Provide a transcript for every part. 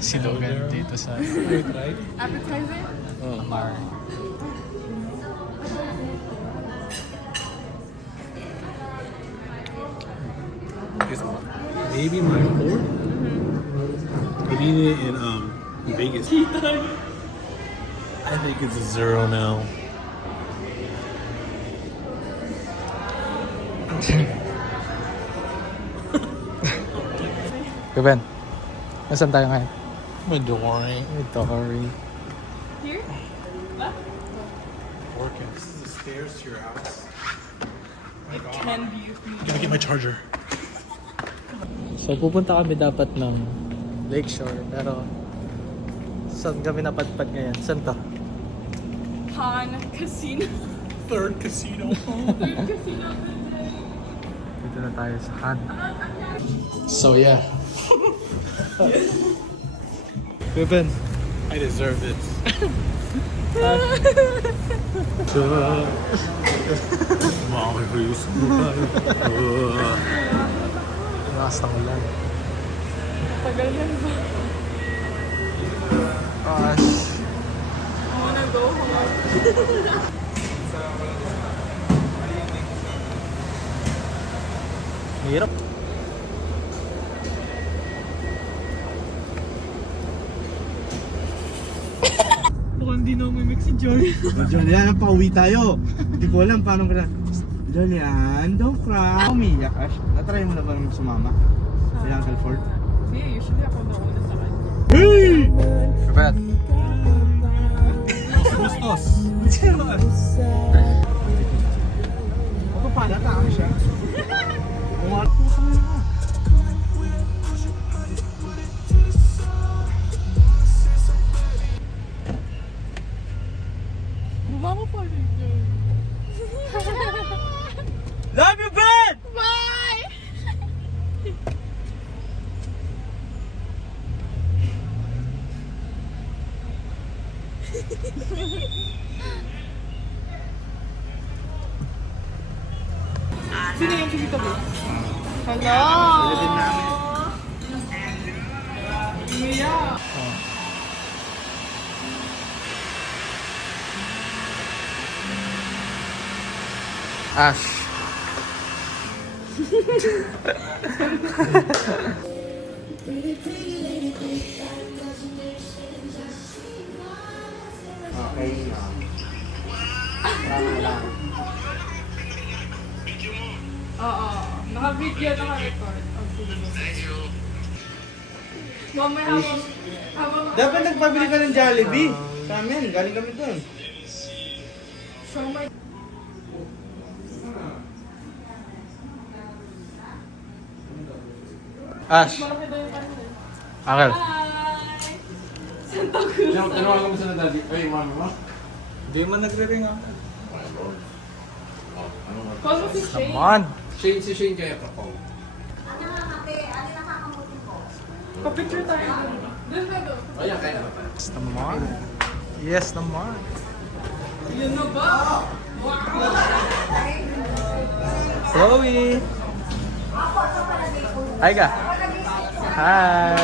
silugan dito sa Appetizer? Amar. Maybe my fourth. I've eaten it in Vegas. I think it's a 0 now. Ruben, nasaan tayo ngayon? Midori. Midori. Here? Left? Working. This is the stairs to your house. It can be if you Gotta get my charger. So pupunta kami dapat ng Lakeshore, pero saan kami napadpad ngayon? Saan to? Han Casino. Third casino. Third casino. Dito na tayo sa Han. So yeah. Ruben, I deserve this. Mommy, please. lakas ng ulan. Tagal yan ba? Gosh. I wanna go home. Hirap. Baka hindi na umimik si Jory. Julian, pauwi tayo. Hindi ko alam paano ka na. Julian, don't cry. Umiyak, Ash. Natry mo na ba naman sumama? Si Uncle Ford? Hindi, usually ako nauna sa kanya. Hey! Ruben. Gustos. Ako pa, natao siya. Bumama pa rin yun. Love you, Ben! Bye! Sino yung Chivita Boy? Hello! Yeah. Ash. Okay, Tama lang. Oo. Naka-video, naka-record. Oh, sige. Mamaya habang Dapat nagpabili ka ng Jollibee. Sa amin, galing kami dun. show my... Ash. Malaki daw yung kanina. Uncle. Hi! Santa Cruz. Tinawagan mo sa daddy. Ay, mami mo. Hindi man nagre-ring ako. Call mo si Shane. Come on. Si Shane kaya pa po. Pa-picture tayo dun. Dun na doon. Ayan, kaya na pa. Yes naman. Yes naman. Yun na ba? Chloe. Hi ka. Hi.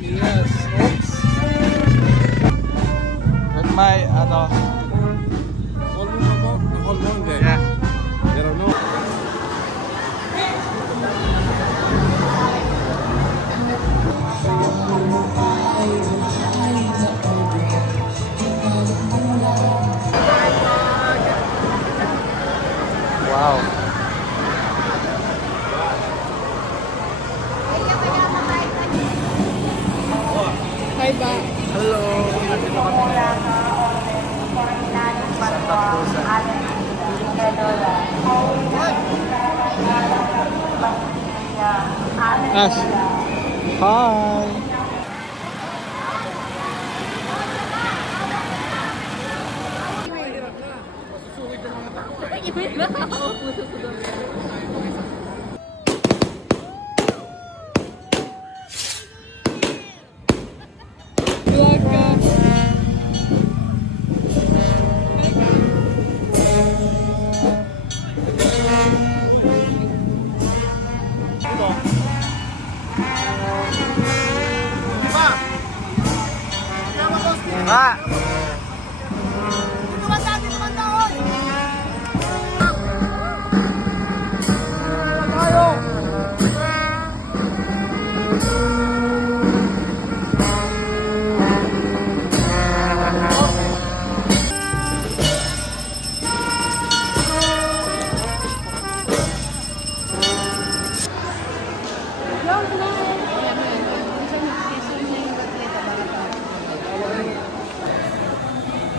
Yes. Oops. With my ano. Hold on there. Yeah. They don't know. Wow. Hi ba? Hello. Nandito kami ngayon. Santa Cruz. Ash. Hi. Ah!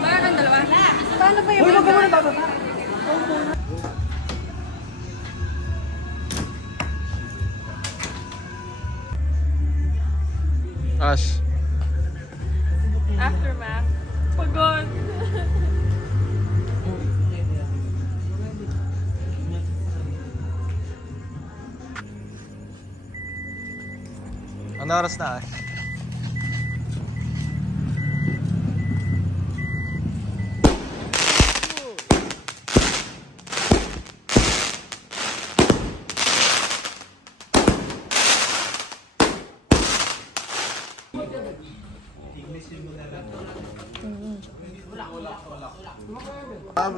Mayroon dalawa. Paano ba yung Ash. aftermath? Pagod. Ano oras na, Ash?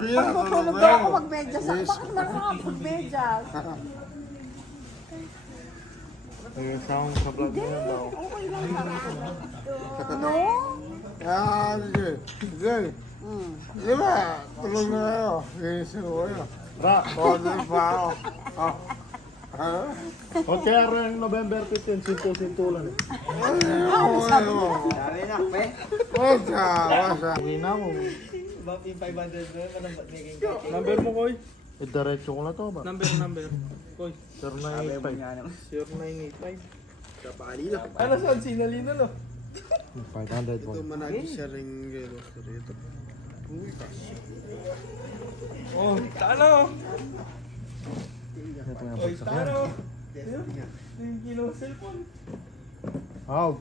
Matutulog daw ako magmedyas. Bakit naman ako magmedyas? Ang sound sa vlog mo yan daw. Okay lang naman. No? Ah, sige. Di ba? Tulog na kayo. Iisip ko kayo. Ra, Order pa ako. Ah. Ano? o kaya rin November 15, sintul-sintulan eh. Ako kayo. Wasa, wasa. Hindi na mo. About 500 doon, anong ba't naging Number mo, Koy? Eh, diretso ko na to ba? Number. Koy. 0985. 0985. Ano saan? Sinalino, no? 500 boy. Managi siya rin kayo. Rito. Oh, talo! Ito nga Oy, bagsak yan. talo! 10 kilo cellphone. Out.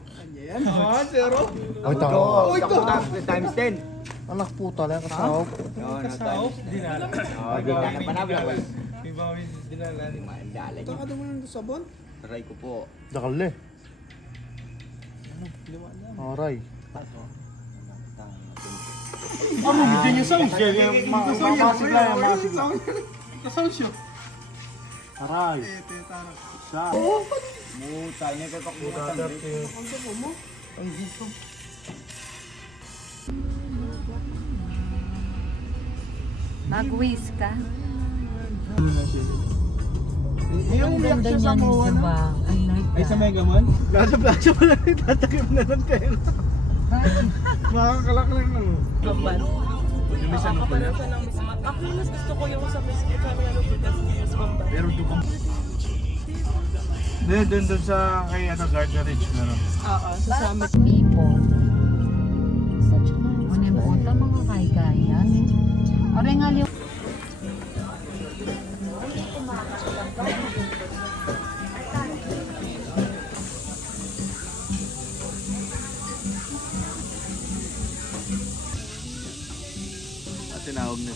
Ah, zero? Ay, tao. Oh, ito! Times 10. Anak puta lang kasahog. Kasaw? Dinala. May bawin dinala. Takado mo ng sabon? Aray ko po. Dakal eh. Aray. Ano, hindi niya sound siya. Masigla yan, masigla. Kasaw siya. Aray. Sa. Muta, niya kayo pakutan. Mag-whiz ka? Yung reaction sa mga Diba? I like Ay, sa Mega Man? Blasa pa lang, tatakip na ng pera. Makakalak lang ng... Lumis ano pala? Ako mas gusto ko yung sa Miss Kami ano po kasi Miss Bamba. Pero doon Doon sa kay Gardner Ridge meron. Oo, sasama. People. Ano yung mga mga kaigayan? Oray nga liw. at tinawag na.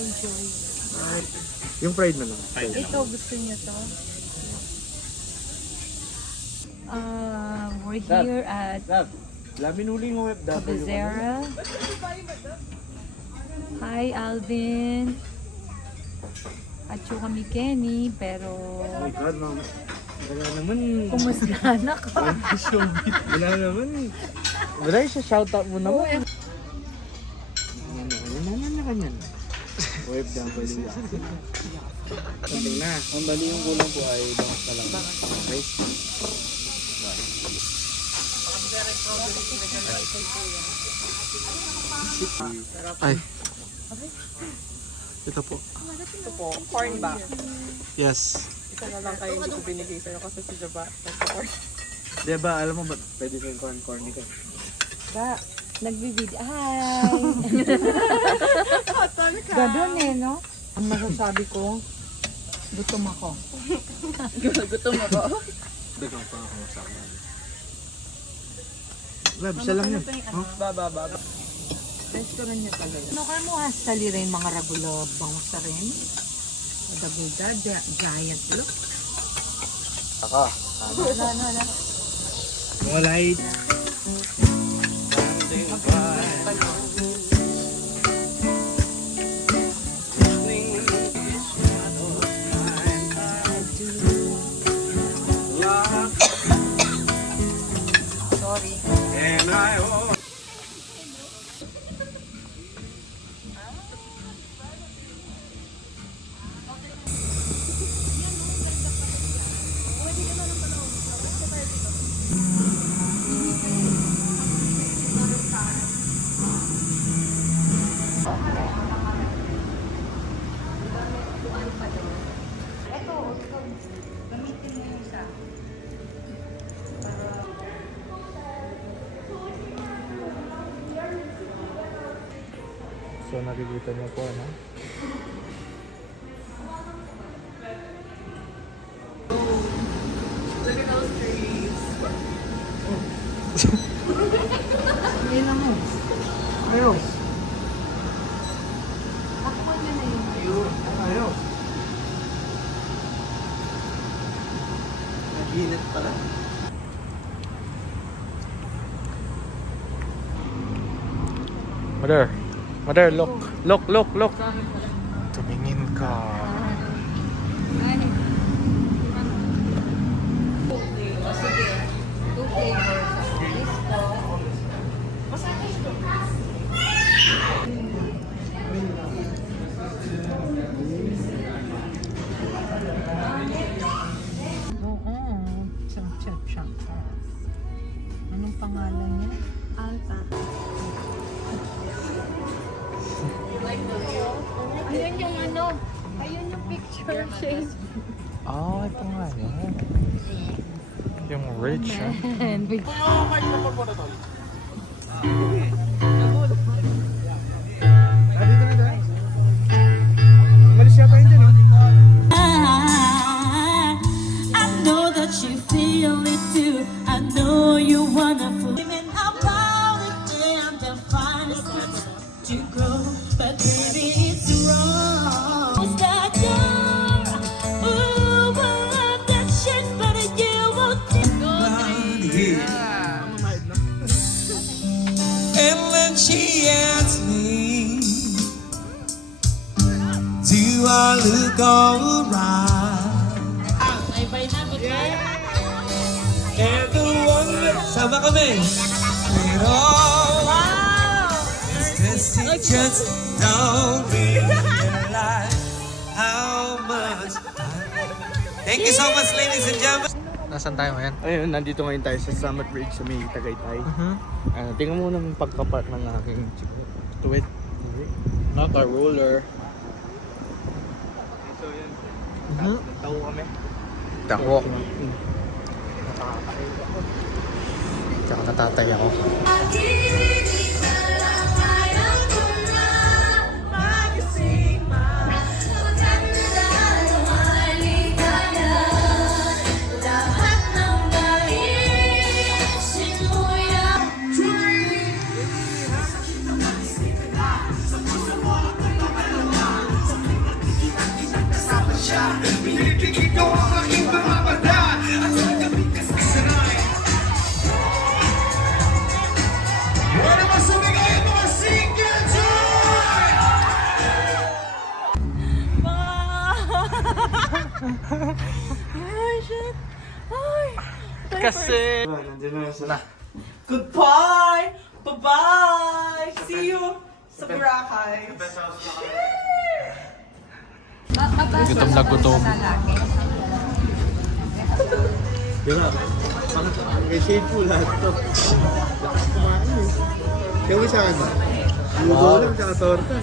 Enjoy. Yung fried na lang. Ito, gusto niyo to? We're here at Lamin uling ng web data. Bezerra. Hi, Alvin. At yung kami Kenny, pero Oh my God, mama. Wala naman. kumusta na ka? Wala naman. Wala yung shoutout mo naman. Ano na kanyan? Web W. Sabi na. Ang bali yung kulang po ay bangas na lang. Okay? Ay. Ito po. Ito po, corn ba? Yes. Isa na lang kayo hindi ko binigay sa'yo kasi si Jaba nagka-corn. Diba, alam mo ba, pwede kang corny ka. Ba, nagbibid. Hi! Ganun eh, no? Ang masasabi ko, gutom ako. Gutom ako. Dagang pa ako sa akin. Lab, isa lang yun. Baba. Restaurant niya talaga. Ano ka mo hastali rin mga ragula bangus na rin? Dabulda, giant look. Ako. Mga light. So nakikita niyo po, ano? Look at those trees. Ayos. Takpan niya na yun. Ayos. Naginit pala. Mother, look. Tumingin ka. Two flavors. This po. Oo. Cham. Anong pangalan niya? Alta. Ayun yung ano. Ayun yung picture shade. Ah, ito nga yun. Yung rich, ah. Dito na guys. Umalis yata yun dyan, I know that you feel it too. I know you wanna put women about it, damn, they're fine to grow, but baby it's wrong. It's that door, ooh, well, love that shit, but you won't And when she asked me, do I look alright? And the one that sama kami. Pero this just don't realize how much Thank you so much, ladies and gentlemen. Nasaan tayo ngayon? Ayun, nandito ngayon tayo sa Summit Bridge sa may Tagaytay. Tingnan mo ng pagkapat ng aking tuwid. Not a ruler. So yun, Mhm. tao kami. Dako. Tsaka natatay ako. Ay, shit. Ay. Kasi... Nandiyan na sila. Goodbye. Bye-bye. See you sa Boracay. Gutom na gutom. Diba? May shade po lahat ito. Lakas kumain eh. Kaya mo sa akin ba? Lugo lang, tsaka torta.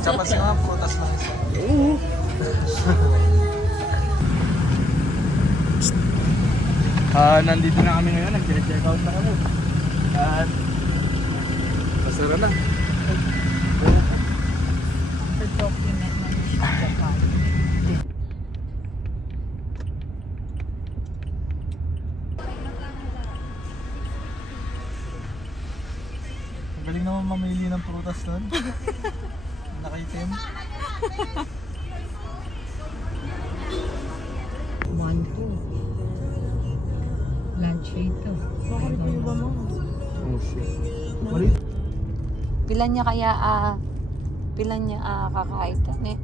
Tsaka sa mga prutas lang isa. Oo. Nandito na kami ngayon, nag-check out na kami. At masara na. Galing naman mamili ng prutas doon. Nakaitim. Wonderful. shade to. Oh shit. Pilan niya kaya, pilan niya kakaitan eh.